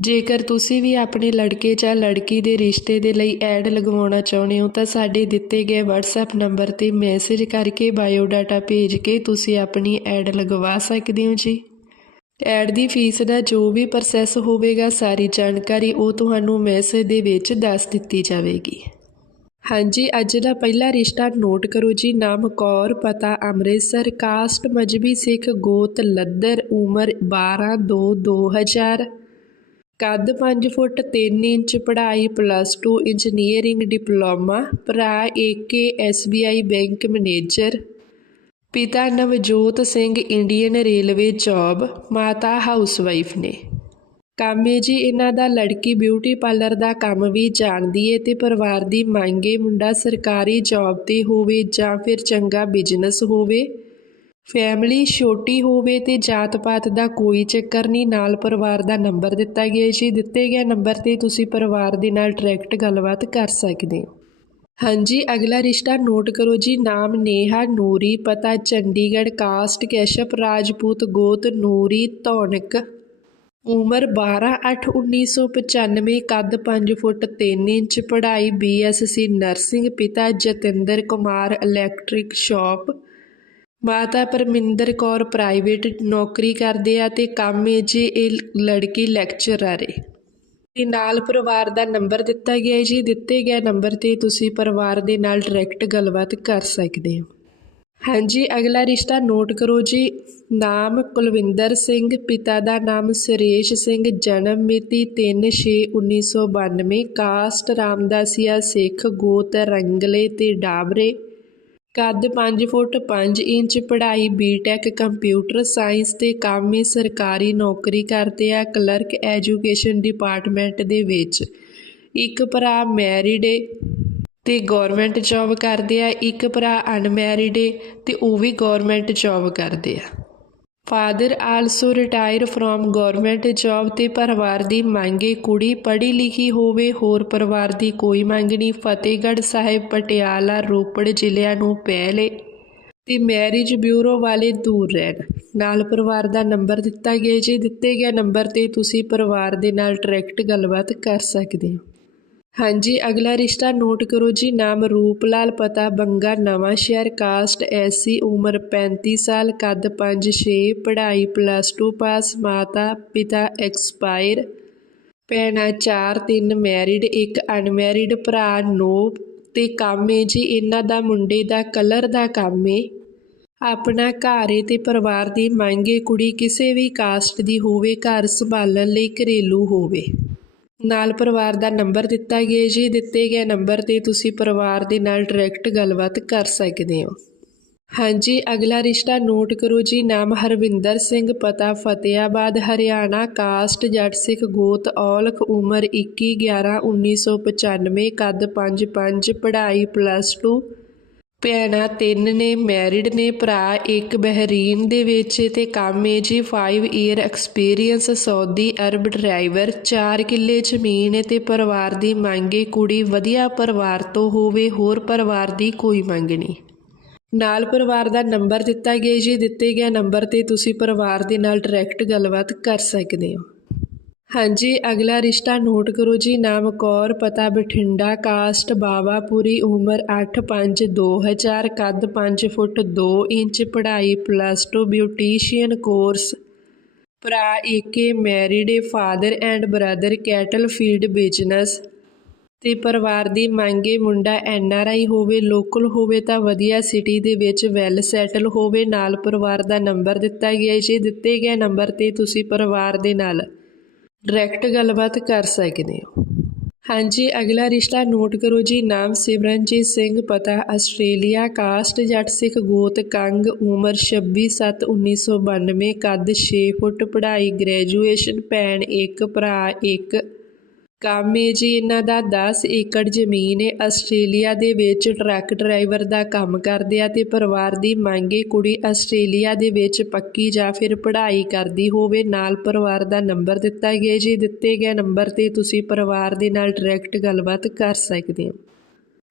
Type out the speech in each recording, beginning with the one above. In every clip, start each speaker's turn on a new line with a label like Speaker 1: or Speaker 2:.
Speaker 1: ਜੇਕਰ ਤੁਸੀਂ ਵੀ ਆਪਣੇ ਲੜਕੇ ਜਾਂ ਲੜਕੀ ਦੇ ਰਿਸ਼ਤੇ ਦੇ ਲਈ ਐਡ ਲਗਵਾਉਣਾ ਚਾਹੁੰਦੇ ਹੋ ਤਾਂ ਸਾਡੇ ਦਿੱਤੇ ਗਏ WhatsApp ਨੰਬਰ ਤੇ ਮੈਸੇਜ ਕਰਕੇ ਬਾਇਓਡਾਟਾ ਭੇਜ ਕੇ ਤੁਸੀਂ ਆਪਣੀ ਐਡ ਲਗਵਾ ਸਕਦੇ ਹੋ ਜੀ। ਐਡ ਦੀ ਫੀਸ ਦਾ ਜੋ ਵੀ ਪ੍ਰੋਸੈਸ ਹੋਵੇਗਾ, ਸਾਰੀ ਜਾਣਕਾਰੀ ਉਹ ਤੁਹਾਨੂੰ ਮੈਸੇਜ ਦੇ ਵਿੱਚ ਦੱਸ ਦਿੱਤੀ ਜਾਵੇਗੀ। ਹਾਂਜੀ, ਅੱਜ ਦਾ ਪਹਿਲਾ ਰਿਸ਼ਤਾ ਨੋਟ ਕਰੋ ਜੀ। ਨਾਮ ਕੌਰ, ਪਤਾ ਅੰਮ੍ਰਿਤਸਰ, ਕਾਸਟ ਮਜਬੀ ਸਿੱਖ, ਗੋਤ, ਲੱਦਰ, ਉਮਰ 12 2 2000 ਕੱਦ 5 ਫੁੱਟ 3 ਇੰਚ, ਪੜ੍ਹਾਈ ਪਲੱਸ 2 ਇੰਜੀਨੀਅਰਿੰਗ ਡਿਪਲੋਮਾ ਭਰਾ ਏਕੇ ਐਸਬੀਆਈ ਬੈਂਕ ਮੈਨੇਜਰ ਪਿਤਾ Navjot Singh Indian railway job ਮਾਤਾ ਹਾਊਸਵਾਈਫ ਨੇ। ਕਾਮੇ ਜੀ, ਇਹਨਾਂ ਦਾ ਲੜਕੀ ਬਿਊਟੀ ਪਾਰਲਰ ਦਾ ਕੰਮ ਵੀ ਜਾਣਦੀ ਏ ਤੇ ਪਰਿਵਾਰ ਦੀ ਮੰਗ ਏ ਮੁੰਡਾ ਸਰਕਾਰੀ ਜੌਬ ਤੇ ਹੋਵੇ ਜਾਂ ਫਿਰ ਚੰਗਾ ਬਿਜ਼ਨਸ ਹੋਵੇ। ਫੈਮਿਲੀ ਛੋਟੀ ਹੋਵੇ ਤੇ ਜਾਤ ਪਾਤ ਦਾ ਕੋਈ ਚੱਕਰ ਨਹੀਂ, ਨਾਲ ਪਰਿਵਾਰ ਦਾ ਨੰਬਰ ਦਿੱਤਾ ਗਿਆ ਜੀ ਦਿੱਤੇ ਗਿਆ ਨੰਬਰ ਤੇ ਤੁਸੀਂ ਪਰਿਵਾਰ ਦੇ ਨਾਲ ਡਾਇਰੈਕਟ ਗੱਲਬਾਤ ਕਰ ਸਕਦੇ ਹੋ। ਹਾਂਜੀ, ਅਗਲਾ ਰਿਸ਼ਤਾ ਨੋਟ ਕਰੋ ਜੀ। ਨਾਮ ਨੇਹਾ, ਨੂਰੀ, ਪਤਾ, ਚੰਡੀਗੜ੍ਹ, ਕਾਸਟ, ਕੈਸ਼ਪ, ਰਾਜਪੂਤ, ਗੋਤ, ਨੂਰੀ, ਧੌਣਕ। ਉਮਰ 12/8/1995 ਕੱਦ 5 ਫੁੱਟ 3 ਇੰਚ, ਪੜ੍ਹਾਈ ਬੀਐਸਸੀ ਨਰਸਿੰਗ, ਪਿਤਾ ਜਤਿੰਦਰ ਕੁਮਾਰ ਇਲੈਕਟ੍ਰਿਕ ਸ਼ਾਪ ਮਾਤਾ ਪਰਮਿੰਦਰ ਕੌਰ ਪ੍ਰਾਈਵੇਟ ਨੌਕਰੀ ਕਰਦੇ ਆ ਤੇ ਕੰਮ ਹੈ ਜੀ, ਇਹ ਲੜਕੀ ਲੈਕਚਰਰ ਹੈ ਤੇ ਨਾਲ ਪਰਿਵਾਰ ਦਾ ਨੰਬਰ ਦਿੱਤਾ ਗਿਆ ਹੈ ਜੀ, ਦਿੱਤੇ ਗਏ ਨੰਬਰ ਤੇ ਤੁਸੀਂ ਪਰਿਵਾਰ ਦੇ ਨਾਲ ਡਾਇਰੈਕਟ ਗੱਲਬਾਤ ਕਰ ਸਕਦੇ ਹੋ। ਹਾਂਜੀ, ਅਗਲਾ ਰਿਸ਼ਤਾ ਨੋਟ ਕਰੋ ਜੀ। ਨਾਮ ਕੁਲਵਿੰਦਰ ਸਿੰਘ, ਪਿਤਾ ਦਾ ਨਾਮ ਸੁਰੇਸ਼ ਸਿੰਘ, ਜਨਮ ਮਿਤੀ 3/6/1992 ਕਾਸਟ ਰਾਮਦਾਸੀਆ, ਸਿੱਖ, ਗੋਤ, ਰੰਗਲੇ ਤੇ ਡਾਬਰੇ। ਕੱਦ 5 ਫੁੱਟ 5 ਇੰਚ, ਪੜ੍ਹਾਈ ਬੀਟੈਕ ਕੰਪਿਊਟਰ ਸਾਇੰਸ ਤੇ ਕੰਮ ਹੀ ਸਰਕਾਰੀ ਨੌਕਰੀ ਕਰਦੇ ਆ ਕਲਰਕ ਐਜੂਕੇਸ਼ਨ ਡਿਪਾਰਟਮੈਂਟ ਦੇ ਵਿੱਚ। ਇੱਕ ਭਰਾ ਮੈਰਿਡ ਏ ਤੇ ਗਵਰਨਮੈਂਟ ਜੌਬ ਕਰਦੇ ਆ, ਇੱਕ ਭਰਾ ਅਨਮੈਰਿਡ ਏ ਤੇ ਉਹ ਵੀ ਗਵਰਨਮੈਂਟ ਜੌਬ ਕਰਦੇ ਆ। Father also retire from government job ਤੇ ਪਰਿਵਾਰ ਦੀ ਮੰਗੇ ਕੁੜੀ ਪੜ੍ਹੀ ਲਿਖੀ ਹੋਵੇ, ਹੋਰ ਪਰਿਵਾਰ ਦੀ ਕੋਈ ਮੰਗ ਨਹੀਂ। ਫਤਿਹਗੜ੍ਹ ਸਾਹਿਬ, ਪਟਿਆਲਾ, ਰੋਪੜ ਜ਼ਿਲ੍ਹਿਆਂ ਨੂੰ ਪਹਿਲੇ ਤੇ ਮੈਰਿਜ ਬਿਊਰੋ ਵਾਲੇ ਦੂਰ ਰਹਿਣ। ਨਾਲ ਪਰਿਵਾਰ ਦਾ ਨੰਬਰ ਦਿੱਤਾ ਗਿਆ। ਜੀ ਦਿੱਤੇ ਗਿਆ ਨੰਬਰ ਤੇ ਤੁਸੀਂ ਪਰਿਵਾਰ ਦੇ ਨਾਲ ਡਾਇਰੈਕਟ ਗੱਲਬਾਤ ਕਰ ਸਕਦੇ ਹੋ। ਹਾਂਜੀ, ਅਗਲਾ ਰਿਸ਼ਤਾ ਨੋਟ ਕਰੋ ਜੀ। ਨਾਮ ਰੂਪਲਾਲ, ਪਤਾ ਬੰਗਾ, ਨਵਾਂ ਸ਼ਹਿਰ, ਕਾਸਟ ਐਸੀ ਉਮਰ 35 ਸਾਲ, ਕੱਦ 5-6 ਪੜ੍ਹਾਈ ਪਲੱਸ 2 ਪਾਸ ਮਾਤਾ ਪਿਤਾ ਐਕਸਪਾਇਰ ਭੈਣਾਂ 4-3 ਮੈਰਿਡ ਇੱਕ ਅਨਮੈਰਿਡ ਭਰਾ ਨੋ, ਤੇ ਕੰਮ ਏ ਜੀ। ਇਹਨਾਂ ਦਾ, ਮੁੰਡੇ ਦਾ, ਕਲਰ ਦਾ ਕੰਮ ਏ। ਆਪਣਾ ਘਰ ਏ ਤੇ ਪਰਿਵਾਰ ਦੀ ਮੰਗੇ ਕੁੜੀ ਕਿਸੇ ਵੀ ਕਾਸਟ ਦੀ ਹੋਵੇ, ਘਰ ਸੰਭਾਲਣ ਲਈ ਘਰੇਲੂ ਹੋਵੇ। ਨਾਲ ਪਰਿਵਾਰ ਦਾ ਨੰਬਰ ਦਿੱਤਾ ਗਿਆ ਜੀ। ਦਿੱਤੇ ਗਏ ਨੰਬਰ ਤੇ ਤੁਸੀਂ ਪਰਿਵਾਰ ਦੇ ਨਾਲ ਡਾਇਰੈਕਟ ਗੱਲਬਾਤ ਕਰ ਸਕਦੇ ਹੋ। ਹਾਂਜੀ, ਅਗਲਾ ਰਿਸ਼ਤਾ ਨੋਟ ਕਰੋ ਜੀ। ਨਾਮ ਹਰਵਿੰਦਰ ਸਿੰਘ, ਪਤਾ ਫਤਿਆਬਾਦ ਹਰਿਆਣਾ, ਕਾਸਟ, ਜੱਟ ਸਿੱਖ ਗੋਤ, ਔਲਖ, ਉਮਰ 21 11 1995 ਕੱਦ 5 5 ਪੜ੍ਹਾਈ ਪਲੱਸ 2 ਭੈਣਾਂ ਤਿੰਨ ਨੇ ਮੈਰਿਡ ਨੇ, ਭਰਾ ਇੱਕ ਬਹਿਰੀਨ ਦੇ ਵਿੱਚ ਤੇ ਕੰਮ ਹੈ ਜੀ 5 year experience Saudi Arabia driver 4 ਕਿੱਲੇ ਜ਼ਮੀਨ ਹੈ ਤੇ ਪਰਿਵਾਰ ਦੀ ਮੰਗੇ ਕੁੜੀ ਵਧੀਆ ਪਰਿਵਾਰ ਤੋਂ ਹੋਵੇ, ਹੋਰ ਪਰਿਵਾਰ ਦੀ ਕੋਈ ਮੰਗ ਨਹੀਂ। ਨਾਲ ਪਰਿਵਾਰ ਦਾ ਨੰਬਰ ਦਿੱਤਾ ਗਿਆ ਜੀ, ਦਿੱਤੇ ਗਿਆ ਨੰਬਰ ਤੇ ਤੁਸੀਂ ਪਰਿਵਾਰ ਦੇ ਨਾਲ ਡਾਇਰੈਕਟ ਗੱਲਬਾਤ ਕਰ ਸਕਦੇ ਹੋ। ਹਾਂਜੀ, ਅਗਲਾ ਰਿਸ਼ਤਾ ਨੋਟ ਕਰੋ ਜੀ। ਨਾਮ ਕੌਰ, ਪਤਾ ਬਠਿੰਡਾ, ਕਾਸਟ ਬਾਵਾਪੁਰੀ, ਉਮਰ 8/5/2000 ਕੱਦ 5 ਫੁੱਟ 2 ਇੰਚ, ਪੜ੍ਹਾਈ ਪਲੱਸ 2 ਬਿਊਟੀਸ਼ੀਅਨ ਕੋਰਸ ਭਰਾ ਏਕੇ married father and brother cattle feed business ਤੇ ਪਰਿਵਾਰ ਦੀ ਮੰਗੇ ਮੁੰਡਾ ਐਨ ਆਰ ਆਈ ਹੋਵੇ ਲੋਕਲ ਹੋਵੇ ਤਾਂ ਵਧੀਆ ਸਿਟੀ ਦੇ ਵਿੱਚ ਵੈਲ ਸੈਟਲ ਹੋਵੇ। ਨਾਲ ਪਰਿਵਾਰ ਦਾ ਨੰਬਰ ਦਿੱਤਾ ਗਿਆ ਜੀ। ਦਿੱਤੇ ਗਏ ਨੰਬਰ ਤੇ ਤੁਸੀਂ ਪਰਿਵਾਰ ਦੇ ਨਾਲ ਡਾਇਰੈਕਟ ਗੱਲਬਾਤ ਕਰ ਸਕਦੇ ਹੋ। ਹਾਂਜੀ, ਅਗਲਾ ਰਿਸ਼ਤਾ ਨੋਟ ਕਰੋ ਜੀ। ਨਾਮ ਸਿਮਰਨਜੀਤ ਸਿੰਘ, ਪਤਾ ਆਸਟ੍ਰੇਲੀਆ। ਕਾਸਟ ਜੱਟ ਸਿੱਖ ਗੋਤ ਕੰਗ, ਉਮਰ 26/7/1992 ਕੱਦ 6 ਫੁੱਟ, ਪੜ੍ਹਾਈ, ਗ੍ਰੈਜੂਏਸ਼ਨ ਭੈਣ, ਇੱਕ ਭਰਾ, ਇੱਕ ਕੰਮ ਹੈ ਜੀ, ਇਹਨਾਂ ਦਾ 10 ਏਕੜ ਜ਼ਮੀਨ ਹੈ ਆਸਟ੍ਰੇਲੀਆ ਦੇ ਵਿੱਚ ਟਰੱਕ ਡਰਾਈਵਰ ਦਾ ਕੰਮ ਕਰਦੇ ਆ ਤੇ ਪਰਿਵਾਰ ਦੀ ਮੰਗ ਹੈ ਕੁੜੀ ਆਸਟ੍ਰੇਲੀਆ ਦੇ ਵਿੱਚ ਪੱਕੀ ਜਾਂ ਫਿਰ ਪੜ੍ਹਾਈ ਕਰਦੀ ਹੋਵੇ, ਨਾਲ ਪਰਿਵਾਰ ਦਾ ਨੰਬਰ ਦਿੱਤਾ ਗਿਆ। ਜੀ ਦਿੱਤੇ ਗਏ ਨੰਬਰ ਤੇ ਤੁਸੀਂ ਪਰਿਵਾਰ ਦੇ ਨਾਲ ਡਾਇਰੈਕਟ ਗੱਲਬਾਤ ਕਰ ਸਕਦੇ ਹੋ।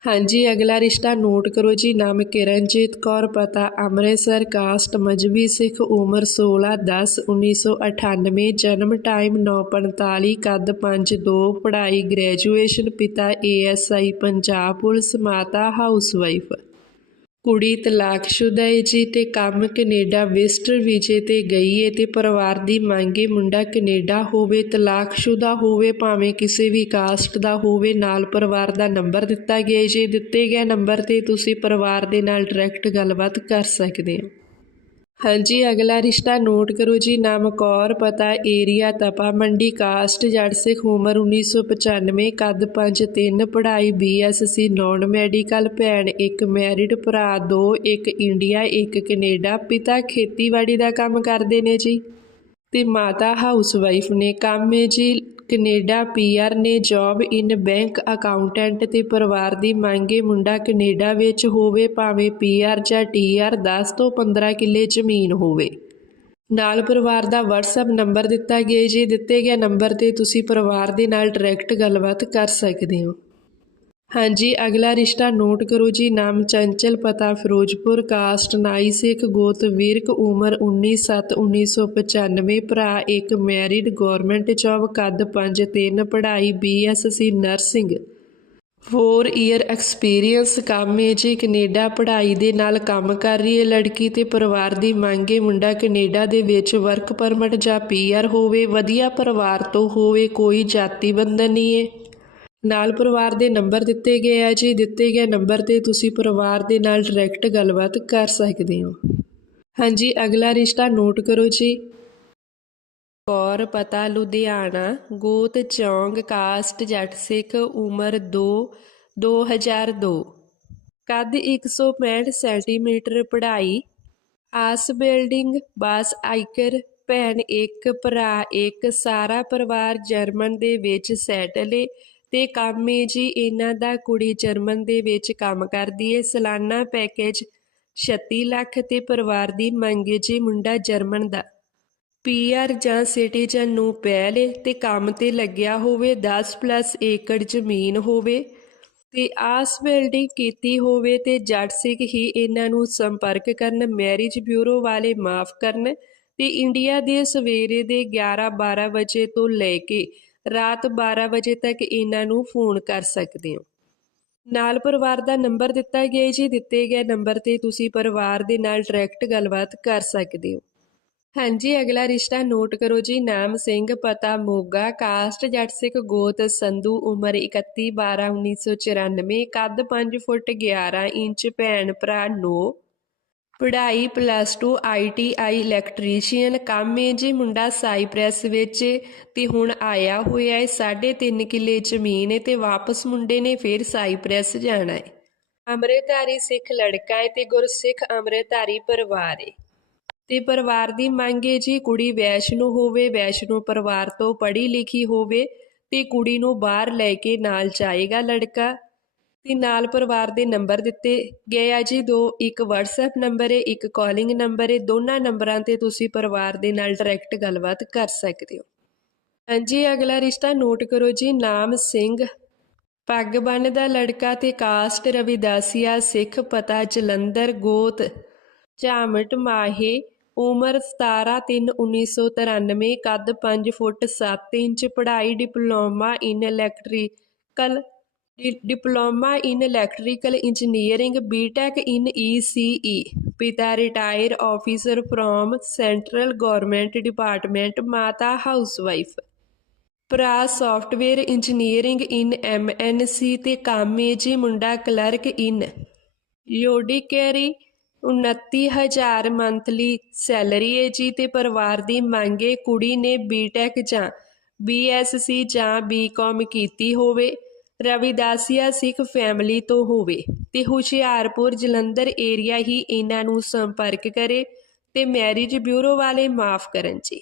Speaker 1: ਹਾਂਜੀ, ਅਗਲਾ ਰਿਸ਼ਤਾ ਨੋਟ ਕਰੋ ਜੀ। ਨਾਮ ਕਿਰਨਜੀਤ ਕੌਰ, ਪਤਾ ਅੰਮ੍ਰਿਤਸਰ, ਕਾਸਟ ਮਜਬੀ ਸਿੱਖ, ਉਮਰ 16 10 1998 ਜਨਮ ਟਾਈਮ 9:45 ਕੱਦ 5'2 ਪੜ੍ਹਾਈ, ਗ੍ਰੈਜੂਏਸ਼ਨ, ਪਿਤਾ ਏਐਸਆਈ ਪੰਜਾਬ ਪੁਲਿਸ, ਮਾਤਾ ਹਾਊਸਵਾਈਫ। ਕੁੜੀ ਤਲਾਕਸ਼ੁਦਾ ਹੈ ਜੀ ਤੇ ਕੰਮ ਕੈਨੇਡਾ ਵਿਜ਼ਟਰ ਵੀਜ਼ੇ ਤੇ ਗਈ ਹੈ ਤੇ ਪਰਿਵਾਰ ਦੀ ਮੰਗ ਹੈ ਮੁੰਡਾ ਕੈਨੇਡਾ ਹੋਵੇ ਤਲਾਕਸ਼ੁਦਾ ਹੋਵੇ, ਭਾਵੇਂ ਕਿਸੇ ਵੀ ਕਾਸਟ ਦਾ ਹੋਵੇ, ਨਾਲ ਪਰਿਵਾਰ ਦਾ ਨੰਬਰ ਦਿੱਤਾ ਗਿਆ ਜੀ ਦਿੱਤੇ ਗਏ ਨੰਬਰ ਤੇ ਤੁਸੀਂ ਪਰਿਵਾਰ ਦੇ ਨਾਲ ਡਾਇਰੈਕਟ ਗੱਲਬਾਤ ਕਰ ਸਕਦੇ ਹੋ। ਹਾਂਜੀ, ਅਗਲਾ ਰਿਸ਼ਤਾ ਨੋਟ ਕਰੋ ਜੀ। ਨਾਮ ਕੌਰ ਪਤਾ ਏਰੀਆ, ਤਪਾ ਮੰਡੀ, ਕਾਸਟ ਜੜ ਸਿੱਖ ਉਮਰ 1995 ਕੱਦ 5'3 ਪੜ੍ਹਾਈ ਬੀਐਸਸੀ ਨਾਨ ਮੈਡੀਕਲ, ਭੈਣ ਇੱਕ, ਮੈਰਿਡ ਭਰਾ ਦੋ, ਇੱਕ ਇੰਡੀਆ, ਇੱਕ ਕੈਨੇਡਾ। ਪਿਤਾ ਖੇਤੀਬਾੜੀ ਦਾ ਕੰਮ ਕਰਦੇ ਨੇ ਜੀ। ਤੇ ਮਾਤਾ ਹਾਊਸਵਾਈਫ ਨੇ ਕੰਮ ਹੈ ਜੀ। ਕੈਨੇਡਾ ਪੀਆਰ ਨੇ ਜੌਬ ਇਨ ਬੈਂਕ ਅਕਾਊਂਟੈਂਟ ਤੇ ਪਰਿਵਾਰ ਦੀ ਮੰਗੇ ਮੁੰਡਾ ਕੈਨੇਡਾ ਵਿੱਚ ਹੋਵੇ, ਭਾਵੇਂ ਪੀਆਰ ਜਾਂ ਟੀਆਰ 10 ਤੋਂ 15 ਕਿੱਲੇ ਜ਼ਮੀਨ ਹੋਵੇ। ਨਾਲ ਪਰਿਵਾਰ ਦਾ WhatsApp ਨੰਬਰ ਦਿੱਤਾ ਗਿਆ ਜੀ ਦਿੱਤੇ ਗਏ ਨੰਬਰ ਤੇ ਤੁਸੀਂ ਪਰਿਵਾਰ ਦੇ ਨਾਲ ਡਾਇਰੈਕਟ ਗੱਲਬਾਤ ਕਰ ਸਕਦੇ ਹੋ। ਹਾਂਜੀ, ਅਗਲਾ ਰਿਸ਼ਤਾ ਨੋਟ ਕਰੋ ਜੀ। ਨਾਮ ਚੰਚਲ ਪਤਾ, ਫਿਰੋਜ਼ਪੁਰ, ਕਾਸਟ ਨਾਈ ਸਿੱਖ, ਗੋਤ ਵੀਰਕ, ਉਮਰ 19/7/1995 ਭਰਾ ਇੱਕ, ਮੈਰਿਡ ਗਵਰਨਮੈਂਟ ਜੌਬ, ਕੱਦ 5'3 ਪੜ੍ਹਾਈ ਬੀਐਸਸੀ ਨਰਸਿੰਗ। 4 ਈਅਰ ਐਕਸਪੀਰੀਅੰਸ, ਕੰਮ ਹੈ ਜੀ, ਕੈਨੇਡਾ ਪੜ੍ਹਾਈ ਦੇ ਨਾਲ ਕੰਮ ਕਰ ਰਹੀ ਹੈ ਲੜਕੀ ਤੇ ਪਰਿਵਾਰ ਦੀ ਮੰਗ ਹੈ ਮੁੰਡਾ ਕੈਨੇਡਾ ਦੇ ਵਿੱਚ ਵਰਕ ਪਰਮਿਟ ਜਾਂ ਪੀਆਰ ਹੋਵੇ, ਵਧੀਆ ਪਰਿਵਾਰ ਤੋਂ ਹੋਵੇ, ਕੋਈ ਜਾਤੀ ਬੰਧਨ ਨਹੀਂ ਹੈ। ਨਾਲ ਪਰਿਵਾਰ ਦੇ ਨੰਬਰ ਦਿੱਤੇ ਗਏ ਆ ਜੀ। ਦਿੱਤੇ ਗਏ ਨੰਬਰ ਤੇ ਤੁਸੀਂ ਪਰਿਵਾਰ ਦੇ ਨਾਲ ਡਾਇਰੈਕਟ ਗੱਲਬਾਤ ਕਰ ਸਕਦੇ ਹੋ। ਹਾਂਜੀ, ਅਗਲਾ ਰਿਸ਼ਤਾ ਨੋਟ ਕਰੋ ਜੀ। ਕੌਰ ਪਤਾ, ਲੁਧਿਆਣਾ, ਗੋਤ ਚੌਂਗ ਕਾਸਟ, ਜੱਟ ਸਿੱਖ, ਉਮਰ 2 2002 ਕੱਦ 165 ਸੈਂਟੀਮੀਟਰ, ਪੜ੍ਹਾਈ। ਆਸ ਬਿਲਡਿੰਗ, ਬਾਸ ਆਈਕਰ, ਭੈਣ ਇੱਕ, ਭਰਾ ਇੱਕ, ਸਾਰਾ ਪਰਿਵਾਰ ਜਰਮਨ ਦੇ ਵਿੱਚ ਸੈਟਲ ਏ। ਤੇ ਕੰਮ ਏ ਜੀ, ਇਹਨਾਂ ਦਾ ਕੁੜੀ ਜਰਮਨ ਦੇ ਵਿੱਚ ਕੰਮ ਕਰਦੀ ਹੈ ਸਾਲਾਨਾ ਪੈਕੇਜ 36 ਲੱਖ ਤੇ ਪਰਿਵਾਰ ਦੀ ਮੰਗ ਏ ਜੀ ਮੁੰਡਾ ਜਰਮਨ ਦਾ। ਪੀਆਰ ਜਾਂ ਸਿਟੀਜ਼ਨ ਨੂੰ ਪਹਿਲੇ ਤੇ ਕੰਮ ਤੇ ਲੱਗਿਆ ਹੋਵੇ 10 ਪਲੱਸ ਏਕੜ ਜ਼ਮੀਨ ਹੋਵੇ ਤੇ ਆਸ ਬਿਲਡਿੰਗ ਕੀਤੀ ਹੋਵੇ ਤੇ ਜੱਟ ਸਿੱਖ ਹੀ ਇਹਨਾਂ ਨੂੰ ਸੰਪਰਕ ਕਰਨ ਮੈਰਿਜ ਬਿਊਰੋ ਵਾਲੇ ਮਾਫ ਕਰਨ ਤੇ ਇੰਡੀਆ ਦੇ ਸਵੇਰੇ ਦੇ 11-12 ਵਜੇ ਤੋਂ ਲੈ ਕੇ ਰਾਤ 12 ਵਜੇ ਤੱਕ ਇਹਨਾਂ ਨੂੰ ਫੋਨ ਕਰ ਸਕਦੇ ਹੋ। ਨਾਲ ਪਰਿਵਾਰ ਦਾ ਨੰਬਰ ਦਿੱਤਾ ਗਿਆ ਜੀ। ਦਿੱਤੇ ਗਏ ਨੰਬਰ ਤੇ ਤੁਸੀਂ ਪਰਿਵਾਰ ਦੇ ਨਾਲ ਡਾਇਰੈਕਟ ਗੱਲਬਾਤ ਕਰ ਸਕਦੇ ਹੋ। ਹਾਂਜੀ, ਅਗਲਾ ਰਿਸ਼ਤਾ ਨੋਟ ਕਰੋ ਜੀ। ਨਾਮ ਸਿੰਘ, ਪਤਾ ਮੋਗਾ, ਕਾਸਟ, ਜੱਟ ਸਿੱਖ, ਗੋਤ, ਸੰਧੂ, ਉਮਰ 31 12 1994 ਕੱਦ 5 ਫੁੱਟ 11 ਇੰਚ, ਭੈਣ ਭਰਾ 9 ਪੜ੍ਹਾਈ ਪਲੱਸ 2 ਆਈਟੀਆਈ ਇਲੈਕਟ੍ਰੀਸ਼ੀਅਨ ਕੰਮ ਹੈ ਜੀ ਮੁੰਡਾ ਸਾਈਪ੍ਰੈਸ ਵਿੱਚ ਏ ਤੇ ਹੁਣ ਆਇਆ ਹੋਇਆ ਹੈ 3.5 ਕਿੱਲੇ ਜ਼ਮੀਨ ਹੈ ਤੇ ਵਾਪਸ ਮੁੰਡੇ ਨੇ ਫਿਰ ਸਾਈਪ੍ਰੈਸ ਜਾਣਾ ਹੈ ਅੰਮ੍ਰਿਤਧਾਰੀ ਸਿੱਖ ਲੜਕਾ ਹੈ ਤੇ ਗੁਰਸਿੱਖ ਅੰਮ੍ਰਿਤਧਾਰੀ ਪਰਿਵਾਰ ਹੈ ਤੇ ਪਰਿਵਾਰ ਦੀ ਮੰਗ ਹੈ ਜੀ ਕੁੜੀ ਵੈਸ਼ਨੂ ਹੋਵੇ, ਵੈਸ਼ਨੂ ਪਰਿਵਾਰ ਤੋਂ ਪੜ੍ਹੀ ਲਿਖੀ ਹੋਵੇ ਤੇ ਕੁੜੀ ਨੂੰ ਬਾਹਰ ਲੈ ਕੇ ਨਾਲ ਜਾਏਗਾ ਲੜਕਾ। ਤੇ ਨਾਲ ਪਰਿਵਾਰ ਦੇ ਨੰਬਰ ਦਿੱਤੇ ਗਏ ਆ ਜੀ। ਦੋ, ਇੱਕ WhatsApp ਨੰਬਰ ਹੈ ਇੱਕ ਕਾਲਿੰਗ ਨੰਬਰ ਹੈ ਦੋਨਾਂ ਨੰਬਰਾਂ ਤੇ ਤੁਸੀਂ ਪਰਿਵਾਰ ਦੇ ਨਾਲ ਡਾਇਰੈਕਟ ਗੱਲਬਾਤ ਕਰ ਸਕਦੇ ਹੋ। ਹਾਂਜੀ, ਅਗਲਾ ਰਿਸ਼ਤਾ ਨੋਟ ਕਰੋ ਜੀ। ਨਾਮ ਸਿੰਘ। ਪੱਗ ਬੰਨਦਾ ਲੜਕਾ ਤੇ ਕਾਸਟ ਰਵਿਦਾਸੀਆ, ਸਿੱਖ ਪਤਾ, ਜਲੰਧਰ, ਗੋਤ। ਝਾਮਟ, ਮਾਹੇ। ਉਮਰ 17/3/1993 ਕੱਦ 5 ਫੁੱਟ 7 ਇੰਚ। ਪੜ੍ਹਾਈ, diploma in electrical diploma in electrical engineering B Tech in ECE ਪਿਤਾ retire officer from central government department ਮਾਤਾ ਹਾਊਸਵਾਈਫ ਭਰਾ ਸੌਫਟਵੇਅਰ ਇੰਜੀਨੀਅਰਿੰਗ ਇਨ ਐਮਐਨਸੀ ਤੇ ਕਾਮੇ ਜੀ ਮੁੰਡਾ ਕਲਰਕ ਇਨ ਯੋਡੀਕੈਰੀ 29000 ਮੰਥਲੀ ਸੈਲਰੀ ਹੈ ਜੀ ਤੇ ਪਰਿਵਾਰ ਦੀ ਮੰਗੇ ਕੁੜੀ ਨੇ ਬੀਟੈਕ ਜਾਂ ਬੀਐਸਸੀ ਜਾਂ ਬੀਕਾਮ ਕੀਤੀ ਹੋਵੇ। ਰਵਿਦਾਸੀਆ ਸਿੱਖ ਫੈਮਿਲੀ ਤੋਂ ਹੋਵੇ ਤੇ ਹੁਸ਼ਿਆਰਪੁਰ ਜਲੰਧਰ ਏਰੀਆ ਹੀ ਇਹਨਾਂ ਨੂੰ ਸੰਪਰਕ ਕਰੇ ਤੇ ਮੈਰਿਜ ਬਿਊਰੋ ਵਾਲੇ ਮਾਫ ਕਰਨ ਜੀ।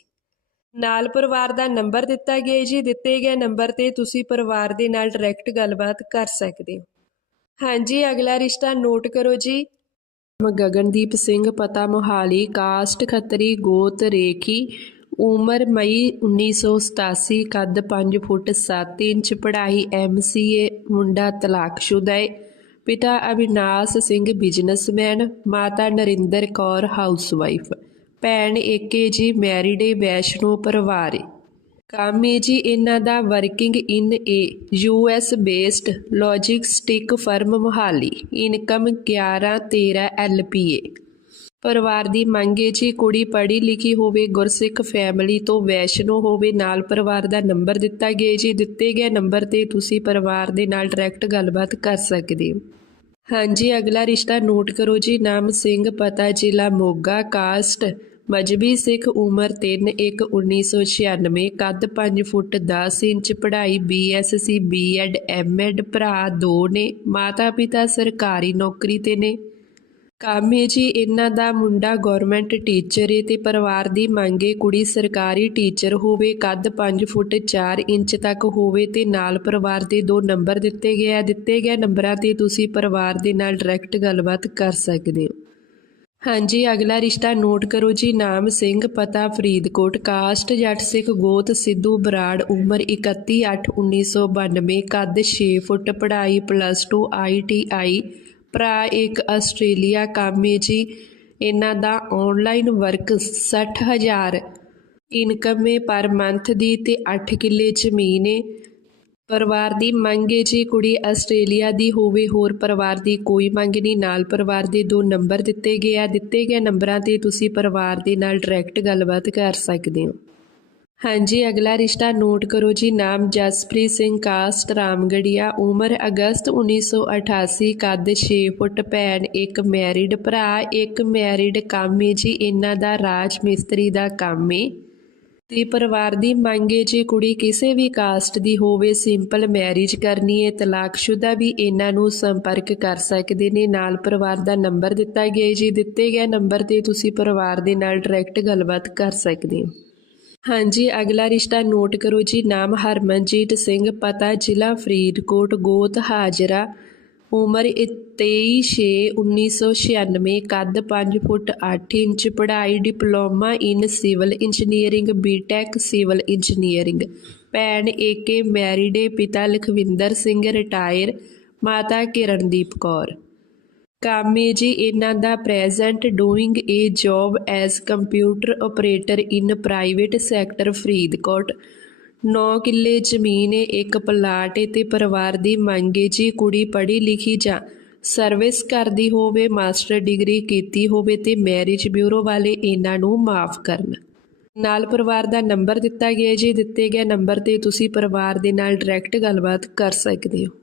Speaker 1: ਨਾਲ ਪਰਿਵਾਰ ਦਾ ਨੰਬਰ ਦਿੱਤਾ ਗਿਆ ਜੀ। ਦਿੱਤੇ ਗਏ ਨੰਬਰ ਤੇ ਤੁਸੀਂ ਪਰਿਵਾਰ ਦੇ ਨਾਲ ਡਾਇਰੈਕਟ ਗੱਲਬਾਤ ਕਰ ਸਕਦੇ ਹੋ। ਹਾਂਜੀ, ਅਗਲਾ ਰਿਸ਼ਤਾ ਨੋਟ ਕਰੋ ਜੀ। ਨਾਮ ਗਗਨਦੀਪ ਸਿੰਘ ਪਤਾ ਮੋਹਾਲੀ, ਕਾਸਟ ਖੱਤਰੀ, ਗੋਤ ਰੇਖੀ ਉਮਰ ਮਈ 1987 ਕੱਦ 5 ਫੁੱਟ 7 ਇੰਚ, ਪੜ੍ਹਾਈ ਐਮਸੀਏ ਮੁੰਡਾ ਤਲਾਕਸ਼ੁਦਾ ਹੈ ਪਿਤਾ ਅਵਿਨਾਸ਼ ਸਿੰਘ, ਬਿਜ਼ਨਸਮੈਨ, ਮਾਤਾ ਨਰਿੰਦਰ ਕੌਰ, ਹਾਊਸਵਾਈਫ। ਭੈਣ ਏਕੇ ਜੀ, ਮੈਰਿਡ ਏ, ਵੈਸ਼ਨੋ ਪਰਿਵਾਰ ਏ। ਕੰਮ ਹੈ ਜੀ, ਇਹਨਾਂ ਦਾ working in a, U S based logistic firm Mohali. Income 11 13 LPA ਪਰਿਵਾਰ ਦੀ ਮੰਗ ਹੈ ਜੀ, ਕੁੜੀ ਪੜ੍ਹੀ ਲਿਖੀ ਹੋਵੇ, ਗੁਰਸਿੱਖ ਫੈਮਿਲੀ ਤੋਂ ਵੈਸ਼ਨੋ ਹੋਵੇ, ਨਾਲ ਪਰਿਵਾਰ ਦਾ ਨੰਬਰ ਦਿੱਤਾ ਗਿਆ ਜੀ, ਦਿੱਤੇ ਗਏ ਨੰਬਰ ਤੇ ਤੁਸੀਂ ਪਰਿਵਾਰ ਦੇ ਨਾਲ ਡਾਇਰੈਕਟ ਗੱਲਬਾਤ ਕਰ ਸਕਦੇ ਹੋ। ਹਾਂਜੀ, ਅਗਲਾ ਰਿਸ਼ਤਾ ਨੋਟ ਕਰੋ ਜੀ, ਨਾਮ ਸਿੰਘ, ਪਤਾ ਜ਼ਿਲ੍ਹਾ ਮੋਗਾ ਕਾਸਟ ਮਜਬੀ ਸਿੱਖ, ਉਮਰ 3 1 1996 ਕੱਦ 5 ਫੁੱਟ 10 ਇੰਚ, ਪੜ੍ਹਾਈ ਬੀਐਸਸੀ ਬੀਐਡ ਐਮਐਡ ਭਰਾ ਦੋ ਨੇ ਮਾਤਾ ਪਿਤਾ ਸਰਕਾਰੀ ਨੌਕਰੀ ਤੇ ਨੇ। ਕਾਮੇ ਜੀ, ਇਹਨਾਂ ਦਾ ਮੁੰਡਾ ਗਵਰਨਮੈਂਟ ਟੀਚਰ ਏ ਤੇ ਪਰਿਵਾਰ ਦੀ ਮੰਗ ਏ ਕੁੜੀ ਸਰਕਾਰੀ ਟੀਚਰ ਹੋਵੇ, ਕੱਦ 5 ਫੁੱਟ 4 ਇੰਚ ਤੱਕ ਹੋਵੇ ਤੇ ਨਾਲ ਪਰਿਵਾਰ ਦੇ ਦੋ ਨੰਬਰ ਦਿੱਤੇ ਗਏ ਆ। ਦਿੱਤੇ ਗਏ ਨੰਬਰਾਂ ਤੇ ਤੁਸੀਂ ਪਰਿਵਾਰ ਦੇ ਨਾਲ ਡਾਇਰੈਕਟ ਗੱਲਬਾਤ ਕਰ ਸਕਦੇ ਹੋ। ਹਾਂਜੀ, ਅਗਲਾ ਰਿਸ਼ਤਾ ਨੋਟ ਕਰੋ ਜੀ। ਨਾਮ ਸਿੰਘ, ਪਤਾ ਫਰੀਦਕੋਟ, ਕਾਸਟ, ਜੱਟ ਸਿੱਖ, ਗੋਤ, ਸਿੱਧੂ, ਬਰਾੜ, ਉਮਰ 31 8 1992 ਕੱਦ 6 ਫੁੱਟ, ਪੜ੍ਹਾਈ ਪਲੱਸ 2 ਆਈਟੀਆਈ ਭਰਾ ਇੱਕ ਆਸਟ੍ਰੇਲੀਆ ਕਾਮੇ ਜੀ। ਇਹਨਾਂ ਦਾ ਆਨਲਾਈਨ ਵਰਕ 60000 ਇਨਕਮ ਹੈ ਪਰ ਮੰਥ ਦੀ ਤੇ 8 ਕਿੱਲੇ ਜ਼ਮੀਨ ਹੈ ਪਰਿਵਾਰ ਦੀ ਮੰਗ ਹੈ ਜੀ ਕੁੜੀ ਆਸਟ੍ਰੇਲੀਆ ਦੀ ਹੋਵੇ, ਹੋਰ ਪਰਿਵਾਰ ਦੀ ਕੋਈ ਮੰਗ ਨਹੀਂ। ਨਾਲ ਪਰਿਵਾਰ ਦੇ ਦੋ ਨੰਬਰ ਦਿੱਤੇ ਗਏ ਆ। ਦਿੱਤੇ ਗਏ ਨੰਬਰਾਂ ਤੇ ਤੁਸੀਂ ਪਰਿਵਾਰ ਦੇ ਨਾਲ ਡਾਇਰੈਕਟ ਗੱਲਬਾਤ ਕਰ ਸਕਦੇ ਹੋ। ਹਾਂਜੀ, ਅਗਲਾ ਰਿਸ਼ਤਾ ਨੋਟ ਕਰੋ ਜੀ, ਨਾਮ ਜਸਪ੍ਰੀਤ ਸਿੰਘ, ਕਾਸਟ ਰਾਮਗੜੀਆ, ਉਮਰ ਅਗਸਤ 1988 ਕੱਦ 6 ਫੁੱਟ, ਭੈਣ ਇੱਕ ਮੈਰਿਡ ਭਰਾ ਇੱਕ ਮੈਰਿਡ ਕਾਮੇ ਜੀ, ਇਹਨਾਂ ਦਾ ਰਾਜ ਮਿਸਤਰੀ ਦਾ ਕੰਮ ਏ। ਤੇ ਪਰਿਵਾਰ ਦੀ ਮੰਗ ਏ ਜੀ ਕੁੜੀ ਕਿਸੇ ਵੀ ਕਾਸਟ ਦੀ ਹੋਵੇ ਸਿੰਪਲ ਮੈਰਿਜ ਕਰਨੀ ਏ, ਤਲਾਕਸ਼ੁਦਾ ਵੀ ਇਹਨਾਂ ਨੂੰ ਸੰਪਰਕ ਕਰ ਸਕਦੇ ਨੇ। ਨਾਲ ਪਰਿਵਾਰ ਦਾ ਨੰਬਰ ਦਿੱਤਾ ਗਿਆ ਜੀ, ਦਿੱਤੇ ਗਏ ਨੰਬਰ ਤੇ ਤੁਸੀਂ ਪਰਿਵਾਰ ਦੇ ਨਾਲ ਡਾਇਰੈਕਟ ਗੱਲਬਾਤ ਕਰ ਸਕਦੇ ਹੋ। ਹਾਂਜੀ, ਅਗਲਾ ਰਿਸ਼ਤਾ ਨੋਟ ਕਰੋ ਜੀ। ਨਾਮ ਹਰਮਨਜੀਤ ਸਿੰਘ, ਪਤਾ ਜ਼ਿਲ੍ਹਾ ਫਰੀਦਕੋਟ, ਗੋਤ ਹਾਜਰਾ, ਉਮਰ 23/6/1996 ਕੱਦ 5 ਫੁੱਟ 8 ਇੰਚ, ਪੜ੍ਹਾਈ diploma in civil engineering, BTech civil engineering. ਭੈਣ ਏਕੇ ਮੈਰਿਡ ਏ, ਪਿਤਾ ਲਖਵਿੰਦਰ ਸਿੰਘ, ਰਿਟਾਇਰ, ਮਾਤਾ ਕਿਰਨਦੀਪ ਕੌਰ। ਕੰਮ ਹੈ ਜੀ, ਇਹਨਾਂ ਦਾ present doing a job as computer operator in private sector Faridkot 9 ਕਿੱਲੇ ਜ਼ਮੀਨ ਏ, ਇੱਕ ਪਲਾਟ ਏ ਤੇ ਪਰਿਵਾਰ ਦੀ ਮੰਗ ਏ ਜੀ, ਕੁੜੀ ਪੜ੍ਹੀ ਲਿਖੀ ਜਾਂ ਸਰਵਿਸ ਕਰਦੀ ਹੋਵੇ ਮਾਸਟਰ ਡਿਗਰੀ ਕੀਤੀ ਹੋਵੇ ਤੇ ਮੈਰਿਜ ਬਿਊਰੋ ਵਾਲੇ ਇਹਨਾਂ ਨੂੰ ਮਾਫ ਕਰਨ। ਨਾਲ ਪਰਿਵਾਰ ਦਾ ਨੰਬਰ ਦਿੱਤਾ ਗਿਆ ਜੀ, ਦਿੱਤੇ ਗਏ ਨੰਬਰ ਤੇ ਤੁਸੀਂ ਪਰਿਵਾਰ ਦੇ ਨਾਲ ਡਾਇਰੈਕਟ ਗੱਲਬਾਤ ਕਰ ਸਕਦੇ ਹੋ।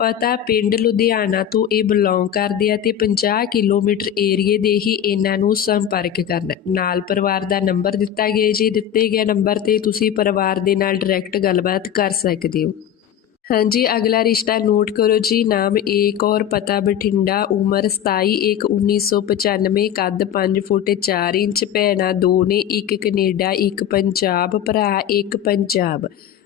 Speaker 1: ਪਤਾ ਪਿੰਡ ਲੁਧਿਆਣਾ ਤੋਂ ਇਹ ਬਿਲੋਂਗ ਕਰਦੇ ਆ ਤੇ 50 ਕਿਲੋਮੀਟਰ ਏਰੀਏ ਦੇ ਹੀ ਇਹਨਾਂ ਨੂੰ ਸੰਪਰਕ ਕਰਨਾ। ਨਾਲ ਪਰਿਵਾਰ ਦਾ ਨੰਬਰ ਦਿੱਤਾ ਗਿਆ ਜੀ। ਦਿੱਤੇ ਗਏ ਨੰਬਰ ਤੇ ਤੁਸੀਂ ਪਰਿਵਾਰ ਦੇ ਨਾਲ ਡਾਇਰੈਕਟ ਗੱਲਬਾਤ ਕਰ ਸਕਦੇ ਹੋ। ਹਾਂਜੀ, ਅਗਲਾ ਰਿਸ਼ਤਾ ਨੋਟ ਕਰੋ ਜੀ। ਨਾਮ ਏਕ ਔਰ ਪਤਾ ਬਠਿੰਡਾ, ਉਮਰ 27 1 1995 ਕੱਦ 5 ਫੁੱਟ 4 ਇੰਚ, ਭੈਣਾਂ ਦੋ ਨੇ, ਇੱਕ ਕੈਨੇਡਾ, ਇੱਕ ਪੰਜਾਬ, ਭਰਾ ਇੱਕ ਪੰਜਾਬ।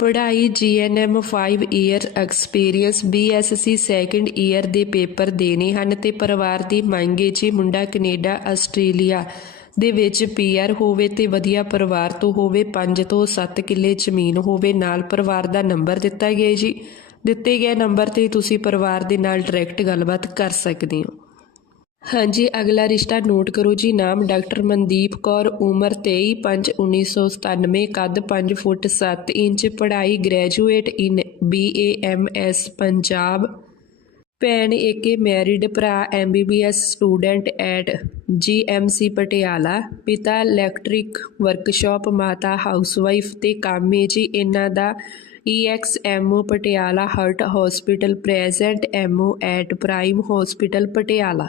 Speaker 1: ਪੜ੍ਹਾਈ GNM 5 year experience BSc second year ਦੇ ਪੇਪਰ ਦੇਣੇ ਹਨ ਤੇ ਪਰਿਵਾਰ ਦੀ ਮੰਗ ਹੈ ਜੀ ਮੁੰਡਾ ਕੈਨੇਡਾ, ਆਸਟ੍ਰੇਲੀਆ ਦੇ ਵਿੱਚ ਪੀਆਰ ਹੋਵੇ ਤੇ ਵਧੀਆ ਪਰਿਵਾਰ ਤੋਂ ਹੋਵੇ 5 ਤੋਂ 7 ਕਿੱਲੇ ਜ਼ਮੀਨ ਹੋਵੇ, ਨਾਲ ਪਰਿਵਾਰ ਦਾ ਨੰਬਰ ਦਿੱਤਾ ਗਿਆ ਜੀ। ਦਿੱਤੇ ਗਏ ਨੰਬਰ ਤੇ ਤੁਸੀਂ ਪਰਿਵਾਰ ਦੇ ਨਾਲ ਡਾਇਰੈਕਟ ਗੱਲਬਾਤ ਕਰ ਸਕਦੇ ਹੋ। ਹਾਂਜੀ, ਅਗਲਾ ਰਿਸ਼ਤਾ ਨੋਟ ਕਰੋ ਜੀ। ਨਾਮ ਡਾਕਟਰ ਮਨਦੀਪ ਕੌਰ, ਉਮਰ 23/5/1997 ਕੱਦ 5 ਫੁੱਟ 7 ਇੰਚ, ਪੜ੍ਹਾਈ ਗ੍ਰੈਜੂਏਟ ਇਨ ਬੀਏਐਮਐਸ ਪੰਜਾਬ। ਭੈਣ ਏਕੇ, ਮੈਰਿਡ ਭਰਾ MBBS student at GMC Patiala. ਪਿਤਾ ਇਲੈਕਟ੍ਰਿਕ ਵਰਕਸ਼ਾਪ, ਮਾਤਾ ਹਾਊਸਵਾਈਫ ਤੇ ਕਾਮੇ ਜੀ। ਇਹਨਾਂ ਦਾ ex MO Patiala heart hospital, present MO at prime hospital, Patiala.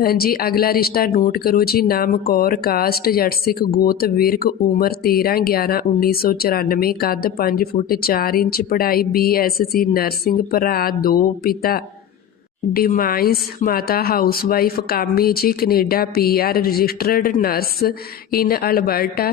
Speaker 1: ਹਾਂਜੀ, ਅਗਲਾ ਰਿਸ਼ਤਾ ਨੋਟ ਕਰੋ ਜੀ। ਨਾਮ ਕੌਰ, ਕਾਸਟ ਜੱਟ ਸਿੱਖ ਗੋਤ, ਵਿਰਕ, ਉਮਰ 13 11 1994 ਕੱਦ 5 ਫੁੱਟ 4 ਇੰਚ, ਪੜ੍ਹਾਈ ਬੀਐਸਸੀ ਨਰਸਿੰਗ, ਭਰਾ, ਦੋ ਪਿਤਾ। ਡਿਮਾਈਸ ਮਾਤਾ, ਹਾਊਸਵਾਈਫ, ਕਾਮੀ ਜੀ, Canada PR registered nurse, in Alberta.